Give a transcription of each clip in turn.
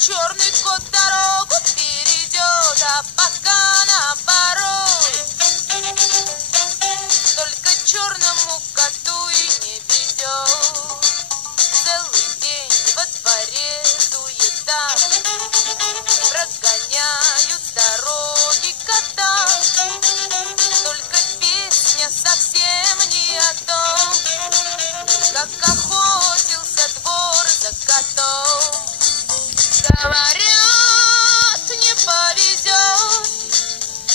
черный кот дорогу перейдет, а пока наоборот. Только черному коту и не везет. Целый день во дворе суета, прогоняют с дороги кота. Только песня совсем не о том, как охотился двор за котом. Говорят, не повезет,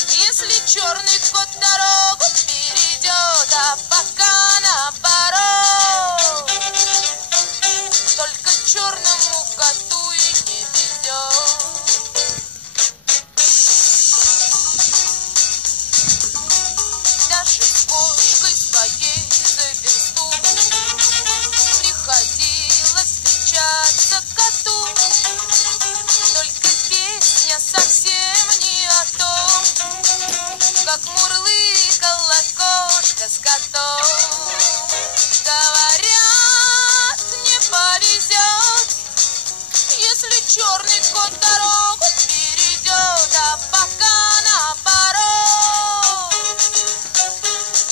если черный кот дорогу перейдет, а пока наоборот. Только черному коту и не везет. Даже с кошкой своей за версту приходилось встречаться коту. Только песня совсем не о том, как мурлыкала кошка с котом. Говорят, не повезет, если черный кот дорогу перейдет, а пока наоборот.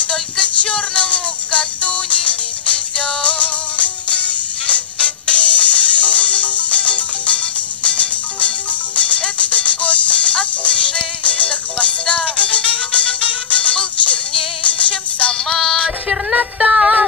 Только черному коту не везет. Этот кот от шеи до хвоста был черней, чем сама чернота.